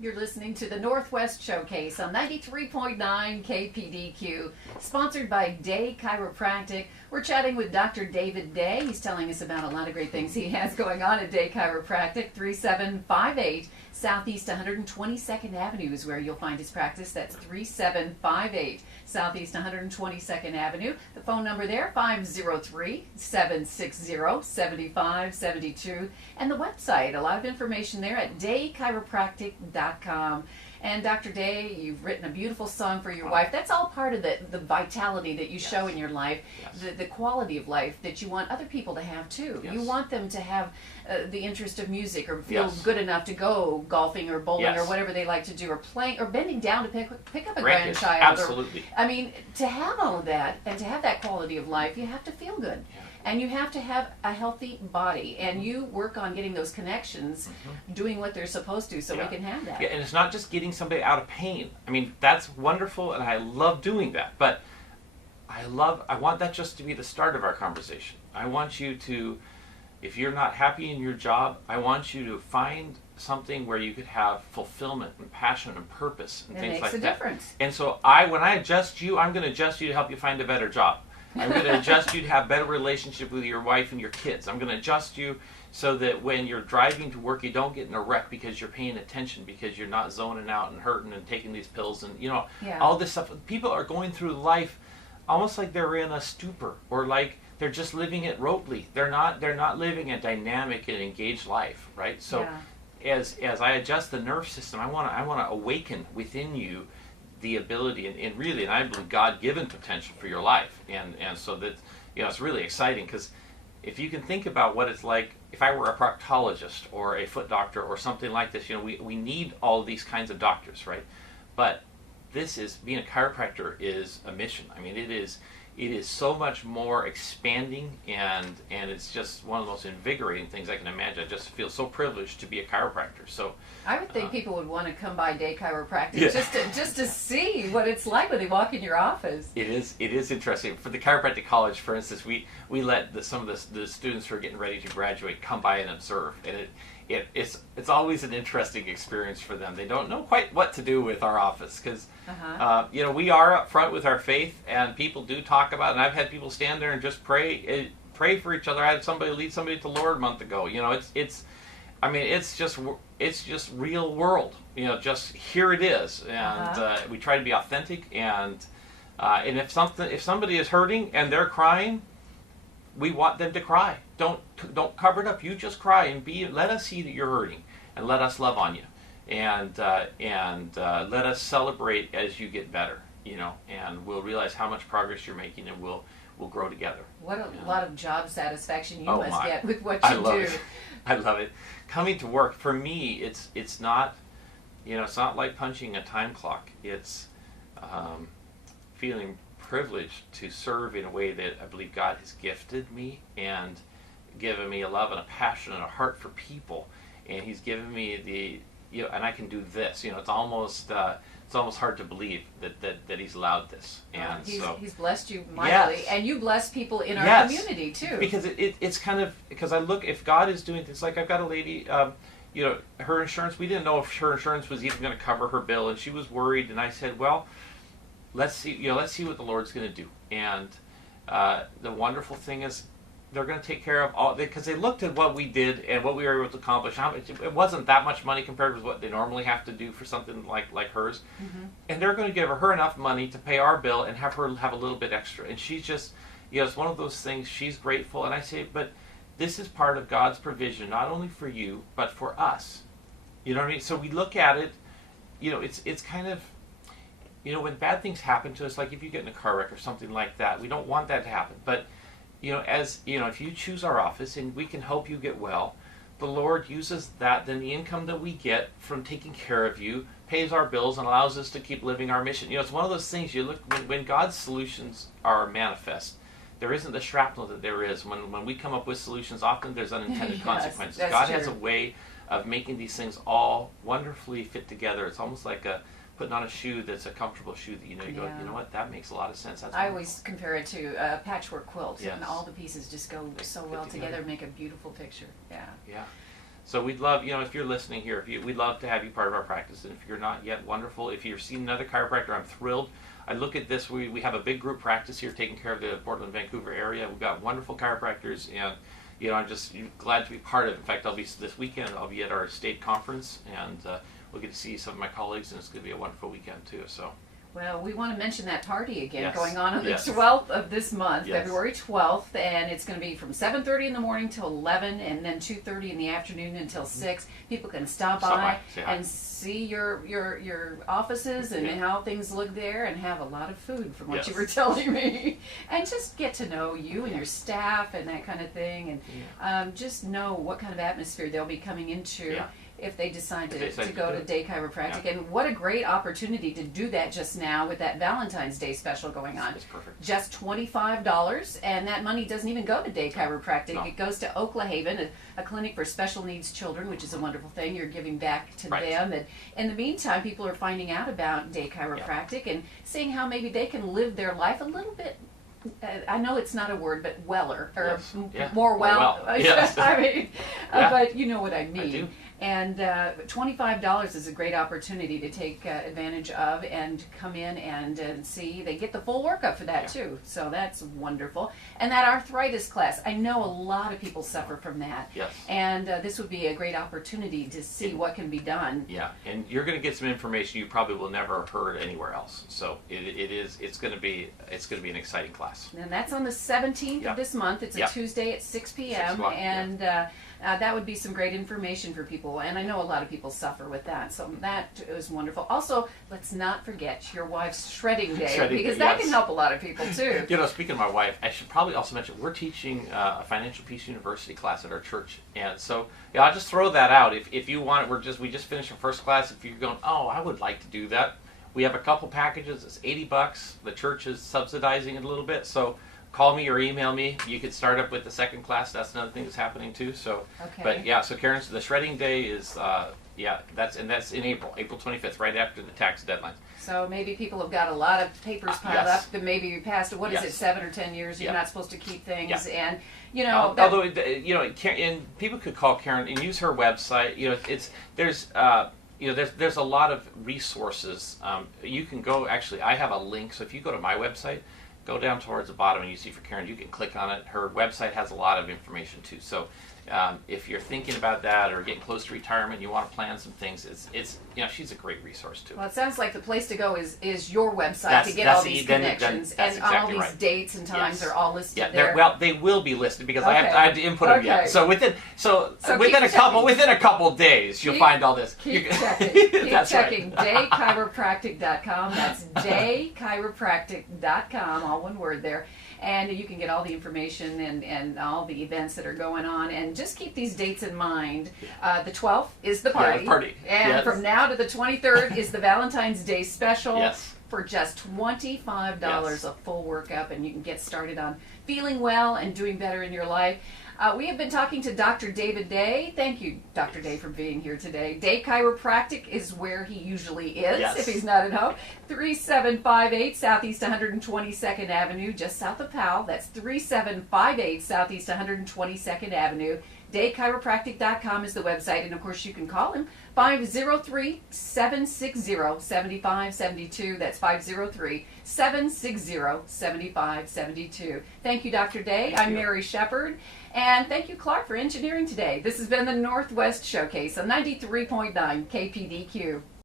You're listening to the Northwest Showcase on 93.9 KPDQ, sponsored by Day Chiropractic. We're chatting with Dr. David Day. He's telling us about a lot of great things he has going on at Day Chiropractic. 3758 Southeast 122nd Avenue is where you'll find his practice. That's 3758 Southeast 122nd Avenue. The phone number there, 503-760-7572. And the website, a lot of information there at daychiropractic.com. And Dr. Day, you've written a beautiful song for your wife. That's all part of the vitality that you show in your life, the quality of life that you want other people to have too. You want them to have the interest of music or feel good enough to go golfing or bowling or whatever they like to do, or playing or bending down to pick up a grandchild. Absolutely. I mean, to have all of that and to have that quality of life, you have to feel good. And you have to have a healthy body, and you work on getting those connections, doing what they're supposed to, so we can have that. Yeah, and it's not just getting somebody out of pain. I mean, that's wonderful, and I love doing that. But I want that just to be the start of our conversation. I want you to, if you're not happy in your job, I want you to find something where you could have fulfillment and passion and purpose and things like that. It makes a difference. And so when I adjust you, I'm going to adjust you to help you find a better job. I'm going to adjust you to have better relationship with your wife and your kids. I'm going to adjust you so that when you're driving to work, you don't get in a wreck because you're paying attention, because you're not zoning out and hurting and taking these pills and, all this stuff. People are going through life almost like they're in a stupor, or like they're just living it ropely. They're not living a dynamic and engaged life, right? So as I adjust the nerve system, I want to awaken within you the ability and really, and I believe, God-given potential for your life, and so that it's really exciting, because if you can think about what it's like if I were a proctologist or a foot doctor or something like this, we need all these kinds of doctors, right? But being a chiropractor is a mission. I mean, it is so much more expanding, and it's just one of the most invigorating things I can imagine. I just feel so privileged to be a chiropractor. So I would think people would want to come by Day Chiropractic just to see what it's like when they walk in your office. It is interesting. For the chiropractic college, for instance, we let some of the students who are getting ready to graduate come by and observe, and it's always an interesting experience for them. They don't know quite what to do with our office, because we are up front with our faith, and people do talk about it. And I've had people stand there and just pray for each other. I had somebody lead somebody to the Lord a month ago. It's just real world. Just here it is, and we try to be authentic. And if somebody is hurting and they're crying, we want them to cry. Don't cover it up. You just cry and let us see that you're hurting, and let us love on you, and let us celebrate as you get better. And we'll realize how much progress you're making, and we'll grow together. What a lot of job satisfaction you must get with what you do. I love it. Coming to work, for me, it's not like punching a time clock. It's feeling privileged to serve in a way that I believe God has gifted me and given me a love and a passion and a heart for people, and He's given me and I can do this. It's almost hard to believe that He's allowed this, and He's blessed you mightily, and you bless people in our community too. Because it's kind of, because I look, if God is doing things, like I've got a lady, her insurance, we didn't know if her insurance was even going to cover her bill, and she was worried, and I said, well, let's see what the Lord's going to do. And the wonderful thing is, they're going to take care of all, because they looked at what we did and what we were able to accomplish. It wasn't that much money compared with what they normally have to do for something like hers. And they're going to give her enough money to pay our bill and have her have a little bit extra. And she's just, it's one of those things. She's grateful. And I say, but this is part of God's provision, not only for you, but for us. You know what I mean? So we look at it, it's kind of, when bad things happen to us, like if you get in a car wreck or something like that, we don't want that to happen. But if you choose our office and we can help you get well, the Lord uses that, then the income that we get from taking care of you pays our bills and allows us to keep living our mission. It's one of those things, you look, when God's solutions are manifest, there isn't the shrapnel that there is. When we come up with solutions, often there's unintended consequences. God has a way of making these things all wonderfully fit together. It's almost like putting on a shoe that's a comfortable shoe that you go, you know what, that makes a lot of sense. That's I always compare it to a patchwork quilt, Yes. and all the pieces just go so well together, make a beautiful picture. Yeah. So we'd love, if you're listening here, we'd love to have you part of our practice. And if you're not yet, wonderful. If you're seeing another chiropractor, I'm thrilled. I look at this, we have a big group practice here taking care of the Portland, Vancouver area. We've got wonderful chiropractors, and I'm just glad to be part of it. In fact, this weekend, I'll be at our state conference, and we'll get to see some of my colleagues, and it's going to be a wonderful weekend too. So. Well, we want to mention that party again, Yes. going on the Yes. 12th of this month, Yes. February 12th, and it's going to be from 7:30 in the morning till 11, and then 2:30 in the afternoon until 6. People can stop by Say hi. and see your offices and Yeah. how things look there, and have a lot of food from what Yes. you were telling me, and just get to know you and your staff and that kind of thing, and just know what kind of atmosphere they'll be coming into. Yeah. If they decide If they decide to to go do to it. Day Chiropractic. Yeah. And what a great opportunity to do that just now with that Valentine's Day special going on. It's perfect. Just $25, and that money doesn't even go to Day Chiropractic. No. It goes to Oklahaven, a clinic for special needs children, which is a wonderful thing. You're giving back to Right. them. And in the meantime, people are finding out about Day Chiropractic and seeing how maybe they can live their life a little bit, I know it's not a word, but weller, or Yes. Yeah. more well. Yes. I mean, Yeah. but you know what I mean. I do. And $25 is a great opportunity to take advantage of and come in and see. They get the full workup for that Yeah. too, so that's wonderful. And that arthritis class, I know a lot of people suffer from that. Yes. And this would be a great opportunity to see what can be done. Yeah, and you're going to get some information you probably will never have heard anywhere else. So it's going to be an exciting class. And that's on the 17th Yeah. of this month. It's a Yeah. Tuesday at 6 p.m. 6 o'clock, yeah. And that would be some great information for people. And I know a lot of people suffer with that. So that is wonderful. Also, let's not forget your wife's shredding day, Shredding because day, that yes. can help a lot of people too. Speaking of my wife, I should probably also mention we're teaching a Financial Peace University class at our church, and so I'll just throw that out. If you want it, we just finished our first class. If you're going, oh, I would like to do that, we have a couple packages. It's $80. The church is subsidizing it a little bit, so call me or email me. You could start up with the second class. That's another thing that's happening too. So, Okay. but yeah, so Karen, so the shredding day is that's in April 25th, right after the tax deadline. So maybe people have got a lot of papers piled Yes. up that maybe you passed, what is Yes. it, 7 or 10 years, you're Yeah. not supposed to keep things. Yeah. And, you know, that- Although and people could call Karen and use her website. There's a lot of resources. You can go. Actually, I have a link. So if you go to my website, go down towards the bottom and you see for Karen, you can click on it. Her website has a lot of information too. So if you're thinking about that or getting close to retirement, you want to plan some things. It's she's a great resource too. well, it sounds like the place to go is your website That's- to get that's all these the- then- connections, that's and all exactly these right. dates and times Yes. are all listed Yeah, there. they will be listed because Okay. I have to input them Okay. yet. So within keep within a couple days, you'll Keep- find all this. Keep checking. Keep That's right. checking. Daychiropractic.com. That's daychiropractic.com. All one word there. And you can get all the information and all the events that are going on. And just keep these dates in mind. The 12th is the party. Yeah, party. And Yes. from now to the 23rd is the Valentine's Day special. Yes. For just $25 a full workup, and you can get started on feeling well and doing better in your life. We have been talking to Dr. David Day. Thank you, Dr. Day, for being here today. Day Chiropractic is where he usually is, Yes. if he's not at home. 3758 Southeast 122nd Avenue, just south of Powell. That's 3758 Southeast 122nd Avenue. Daychiropractic.com is the website, and of course you can call him 503-760-7572. That's 503-760-7572. Thank you, Dr. Day. Thank I'm you. Mary Shepard, and thank you, Clark, for engineering today. This has been the Northwest Showcase on 93.9 KPDQ.